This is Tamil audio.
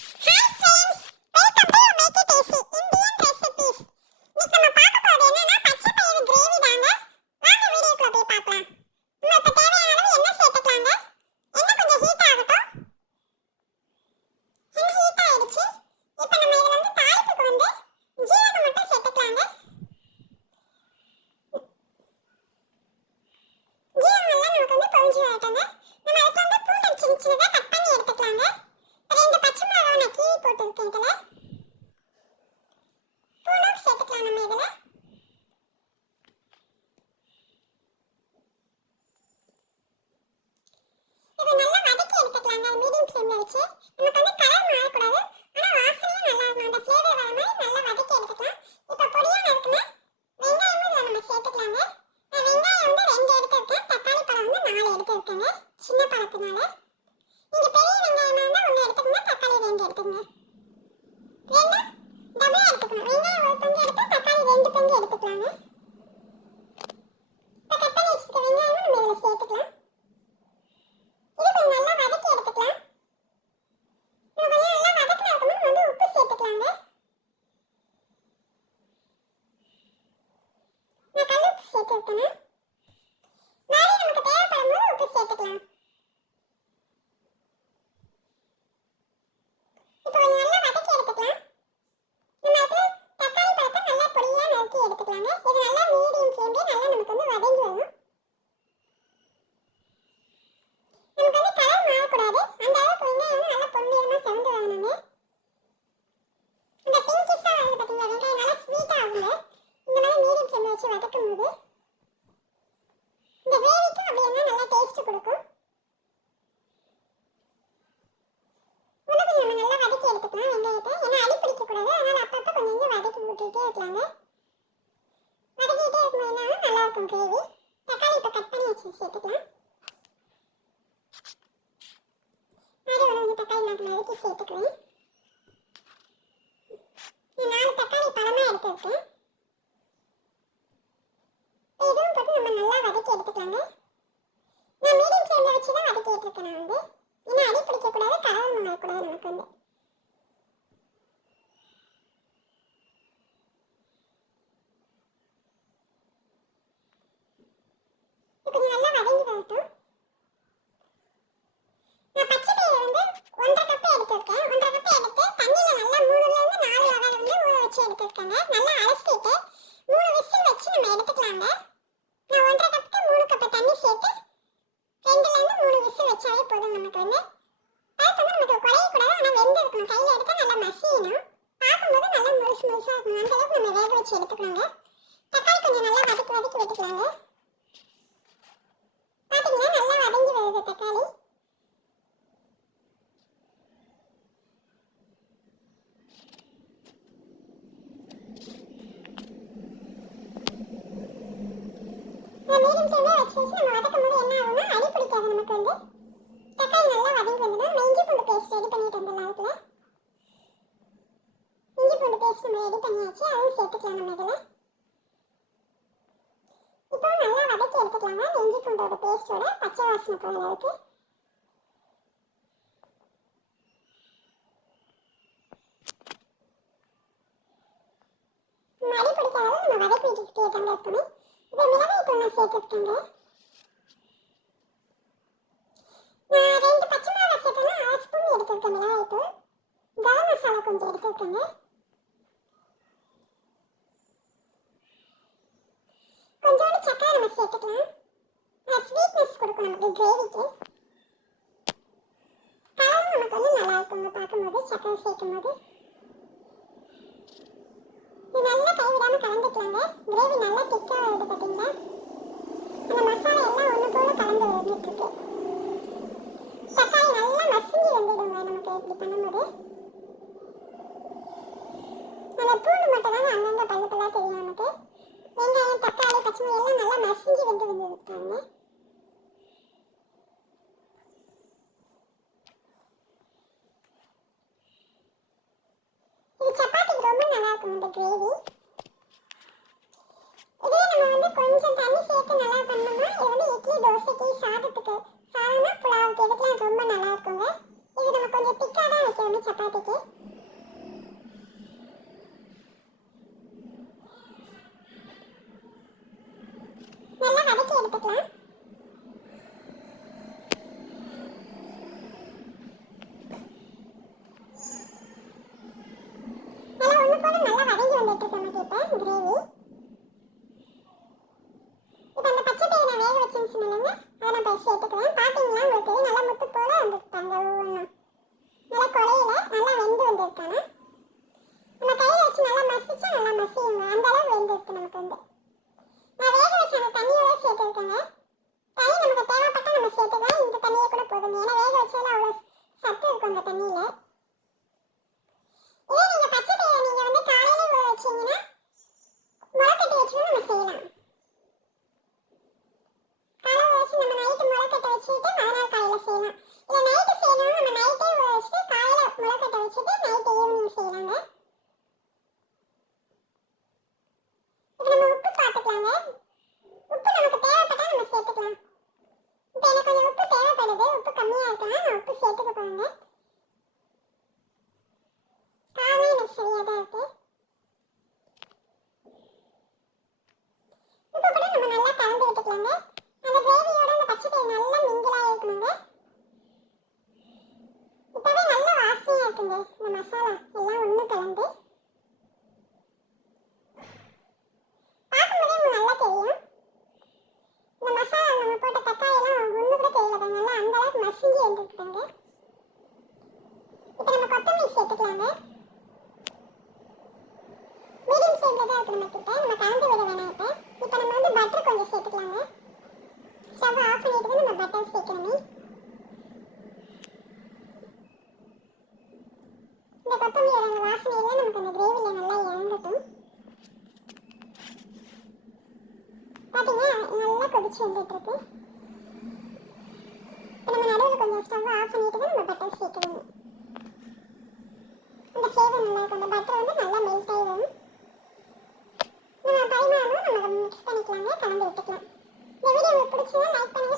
Hi friends, welcome to make it easy Indian recipes. இன்னைக்கு நம்ம பார்க்க போறது என்னன்னா பச்சை பயிறு கிரேவி தாங்க. வாங்க வீடியோக்குள்ள போய் பார்க்கலாம். நம்ம இப்ப தேவையான அளவு எண்ணெய் சேர்த்துக்கலாங்க. எண்ணெய் கொஞ்சம் ஹீட் ஆகட்டும். எண்ணெய் ஹீட் ஆயிடுச்சு. இப்போ நம்ம இதுல வந்து தாளிப்புக்கு வந்து ஜீரகம் மட்டும் சேர்த்துக்கலாங்க. ஜீரகம் எல்லாம் நமக்கு வந்து பொரிஞ்சு வரட்டுங்க. நம்ம அதுக்கு வந்து பூண்டு சின்ன சின்னதா கட் பண்ணி எடுத்துக்கலாங்க. ரெண்டு பச்சை மிளகாய் நான் கீறி போட்டுருக்கேன். இதுல பூண்டும் சேர்த்துக்கலாம். நம்ம இதுல இது நல்லா வதக்கி எடுத்துக்கலாங்க. மீடியம் ஃப்ளேம்ல வச்சு நமக்கு வந்து கலர் மாறக்கூடாது, ஆனா வாசனையும் நல்லா இருக்கும். அந்த ஃப்ளேவர் வர மாதிரி நல்லா வதக்கி எடுத்துக்கலாம். இப்போ பொடியா நறுக்குன வெங்காயமும் இதுல நம்ம சேர்த்துக்கலாங்க. நான் வெங்காயம் வந்து 2 எடுத்துருக்கேன், தக்காளி பழம் வந்து 4 எடுத்துருக்கேங்க. சின்ன பழத்தினால நீங்க பெரிய வெங்காயமா இருந்தா 1 எடுத்துக்கங்க, தக்காளி 2 எடுத்துக்கங்க. 2 டபுளா எடுத்துக்கணும். வெங்காயம் ஒரு பங்கு எடுத்து தக்காளி 2 பங்கு எடுத்துக்கலாங்க. இப்போ கட் பண்ணி வச்சிருக்க வெங்காயமும் நம்ம இதில் சேர்த்துக்கலாம். இது கொஞ்சம் நல்லா வதக்கி எடுத்துக்கலாம். நம்ம கொஞ்சம் நல்லா வதக்கின அப்புறமா வந்து உப்பு சேர்த்துக்கலாங்க. நான் கல் உப்பு சேர்த்துருக்கேன். மாதிரி நமக்கு தேவைப்படும் போது உப்பு சேர்த்துக்கலாம். இப்போ கொஞ்சம் நல்லா வதக்கி எடுத்துக்கலாம். நம்ம அதில் தக்காளி பழத்தை நல்லா பொடியாக நறுக்கி எடுத்துக்கலாங்க. இது நல்லா மீடியம் ஃப்ளேம்லேயே நல்லா நமக்கு வந்து வதங்கி வரும். நமக்கு வந்து கலர் மாறக்கூடாது, அந்த அளவுக்கு வெங்காயம் வந்து நல்லா பொன்னிறமாக செவந்து வரணுங்க. அந்த பிங்கிஷாக வருது பார்த்தீங்களா, வெங்காயம் நல்லா ஸ்வீட்டாக ஆகுங்க. இந்த மாதிரி மீடியம் ஃப்ளேமில் வச்சு வதக்கும் போது இந்த கிரேவிக்கு அப்படி இருந்தால் நல்லா டேஸ்ட் கொடுக்கும். இன்னும் கொஞ்சம் நம்ம நல்லா வதக்கி எடுத்துக்கலாம் வெங்காயத்தை. ஏன்னா அடி பிடிக்கக்கூடாது, அதனால் அப்பப்போ கொஞ்சம் கொஞ்சம் வதக்கி விட்டுட்டே இருக்கலாங்க. வதக்கிட்டே இருக்கும்போது என்ன நல்லா இருக்கும் கிரேவி. தக்காளி இப்போ கட் பண்ணி வச்சு சேர்த்துக்கலாம். மாதிரி கொஞ்சம் தக்காளி நான் வதக்கி சேர்த்துக்குவேன். 4 தக்காளி பழமாக எடுத்துருக்கேன். இதுவும் போட்டு நம்ம நல்லா வதக்கி எடுத்துக்கலாங்க. நான் மீடியம் ஃப்ளேமில் வச்சு தான் வதக்கிட்டு இருக்கேன். நான் வந்து ஏன்னா அடி பிடிக்கக்கூடாது, கலர் மாறக்கூடாது நமக்கு வந்து. கொஞ்சம் நல்லா வதங்கி வரட்டும். நான் பச்சை பயிறு வந்து 1.5 கப் எடுத்துருக்கேன். 1.5 கப் எடுத்து தண்ணியில் நல்லா 3லேருந்து 4 வகை வந்து ஊற வச்சு எடுத்துருக்கேங்க. நல்லா அலசிட்டு 3 விசில் வச்சு நம்ம எடுத்துக்கலாங்க. நான் 1.5 கப்புக்கு 3 கப் தண்ணி சேர்த்து 2லேருந்து 3 விசில் வச்சாலே போதும். நமக்கு வந்து பருப்பு வந்து நமக்கு குறையக்கூடாது, ஆனால் வெந்து இருக்கணும். கையில் எடுத்தால் நல்லா மசியணும். பார்க்கும்போது நல்லா முழுசு முழுசாக இருக்கணும். அந்த அளவுக்கு நம்ம வேக வச்சு எடுத்துக்கலாங்க. தக்காளி கொஞ்சம் நல்லா வதக்கி விட்டுக்கலாங்க. பார்த்தீங்கன்னா நல்லா வதங்கி வருது தக்காளி. மீடியம் ஃப்ளேமில் வச்சு நம்ம வதக்கும் போது என்ன ஆகும்னா அடி பிடிக்காது நமக்கு வந்து. தக்காளி நல்லா வதங்கி வந்துடும். இஞ்சி பூண்டு பேஸ்ட் ரெடி பண்ணிட்டு வந்துடலாம். அதுக்குள்ள இஞ்சி பூண்டு பேஸ்ட் நம்ம ரெடி பண்ணியாச்சு, அதுவும் சேர்த்துக்கலாம் நம்ம இதில். இப்போ நல்லா வதக்கி எடுத்துக்கலாங்க. இஞ்சி பூண்டோட பேஸ்ட்டோட பச்சை வாசனை போகிற அளவுக்கு. அடி பிடிக்காத அளவு நம்ம வதக்கி விட்டுக்கிட்டே தாங்க இருக்கணும். இப்போ மிளகாய் தூள் நான் சேர்த்துருக்கேங்க. நான் 2 பச்சை மிளகாய் சேர்த்தேன்னா 1/2 ஸ்பூன் எடுத்துருக்கேன் மிளகாய் தூள். கரம் மசாலா கொஞ்சம் எடுத்துருக்கேங்க. கொஞ்சோண்டு சக்கரை நம்ம சேர்த்துக்கலாம். ஸ்வீட்னஸ் கொடுக்கும் நமக்கு கிரேவிக்கு. கலரும் நமக்கு வந்து நல்லா இருக்குங்க பார்க்கும்போது சக்கரை சேர்க்கும் போது. இது நல்லா கைவிடாமல் கலந்துக்கலாங்க. கிரேவி நல்லா திக்காக வருது பார்த்தீங்களா. அந்த மசாலா எல்லாம் ஒன்று போல கலந்து வந்துட்டுருக்கு. தக்காளி நல்லா மசிஞ்சு வந்துடுங்க நமக்கு இப்படி பண்ணும்போது. அந்த பூண்டு மட்டும் தாங்க அங்கங்கே பல்லு பல்லாக தெரியும் நமக்கு. வெங்காயம் தக்காளி பச்சை மிளகாய் எல்லாம் நல்லா மசிஞ்சு வந்துருக்காங்க. இது சப்பாத்திக்கு ரொம்ப நல்லா இருக்கும் இந்த கிரேவி. இதே நம்ம வந்து கொஞ்சம் தண்ணி சேர்த்து நல்லா பண்ணோம்னா இது வந்து இட்லி தோசைக்கு சாதத்துக்கு சாதம்னா புலாவுக்கு இதுக்கெல்லாம் ரொம்ப நல்லா இருக்குங்க. இது நம்ம கொஞ்சம் திக்கா தான் வைக்கணும் சப்பாத்திக்கு. நல்லா வதக்கி எடுத்துக்கலாம். நல்லா ஒன்று போல நல்லா வதங்கி வந்துட்டு இருக்கு நமக்கு இப்போ கிரேவி. இப்போ அந்த பச்சை பயிரை நான் வேக வச்சுன்னு சொன்னேங்க, அதை நான் போய் சேர்த்துக்கிறேன். பார்த்தீங்களா உங்களுக்கு நல்லா முத்து போல வந்துருக்காங்க ஒவ்வொன்றும். நல்லா குழையில நல்லா வெந்து வந்துருக்காங்க. நம்ம கையில் வச்சு நல்லா மசிச்சா நல்லா மசியுங்க, அந்த அளவு வெந்துருக்கு நமக்கு வந்து. நான் வேக வச்ச அந்த தண்ணியோட சேர்த்துருக்கேங்க. தண்ணி நமக்கு தேவைப்பட்டால் நம்ம சேர்த்துக்கலாம், இந்த தண்ணியே கூட போதும். ஏன்னா வேக வச்சதில் அவ்வளோ சத்து இருக்கும் அந்த தண்ணியில். இதே நீங்கள் பச்சை பயிரை நீங்கள் வந்து காலையில ஊற வச்சிங்கன்னா முளைக்கட்டி வச்சுன்னு நம்ம செய்யலாம். காலை ஊற வச்சு நம்ம நைட்டு முளைக்கட்ட வச்சுட்டு மறுநாள் காலையில் செய்யலாம். இல்லை நைட்டு செய்யணும்னா நம்ம நைட்டே ஊற வச்சுட்டு காலையில் முளைக்கட்ட வச்சுட்டு நைட்டு ஈவினிங் செய்யலாங்க. இப்போ நம்ம உப்பு பார்த்துக்கலாங்க. உப்பு நமக்கு தேவைப்பட்டால் நம்ம சேர்த்துக்கலாம். இப்போ எனக்கு கொஞ்சம் உப்பு தேவைப்படுது, உப்பு கம்மியாக இருக்கலாம், நான் உப்பு சேர்த்துக்க போகிறேங்க. காரம் எனக்கு சரியாக தான் இருக்குது. இப்போ கூட நம்ம நல்லா கலந்து விட்டுக்கலாங்க. அந்த கிரேவியோட அந்த பச்சை பயிர் நல்லா மிங்கிளாக இருக்கணுங்க. இப்போவே நல்ல வாசனையாக இருக்குங்க இந்த மசாலா எல்லாம் ஒன்று கலந்து. பார்க்கும்போதே உங்களுக்கு நல்லா தெரியும் இந்த மசாலா நம்ம போட்ட தக்காளியெல்லாம் ஒன்று கூட தெரியல பாருங்க, நல்லா அந்த அளவுக்கு மசிஞ்சு வந்துருக்குங்க. இப்போ நம்ம கொத்தமல்லி சேர்த்துக்கலாங்க. மீடியம் ஃப்ளேமில் தான் இருக்குது நம்மக்கிட்ட, நம்ம கலந்து விட வேணாம். இப்போ நம்ம வந்து பட்டர் கொஞ்சம் சேர்த்துக்கலாங்க. ஸ்டவ் ஆஃப் பண்ணிட்டு நம்ம பட்டர் சேர்க்கணுமே. இந்த கொத்தமல்லியோட அந்த வாசனையெல்லாம் நமக்கு அந்த கிரேவியில் நல்லா இறங்கட்டும். பார்த்தீங்கன்னா நல்லா கொதிச்சு வந்துட்டு இருக்கு. இப்போ நம்ம நடுவில் கொஞ்சம் ஸ்டவ் ஆஃப் பண்ணிட்டு தான் நம்ம பட்டர் சேர்க்கணும். அந்த ஃப்ளேவர் நல்லா இருக்கும், அந்த பட்டர் வந்து நல்லா மெல்ட் ஆகி வரும். நம்ம பரிமாறணும், நம்ம மிக்ஸ் பண்ணிக்கலாங்க, கலந்து விட்டுக்கலாம். இந்த வீடியோ உங்களுக்கு பிடிச்சதா லைக் பண்ணுங்க.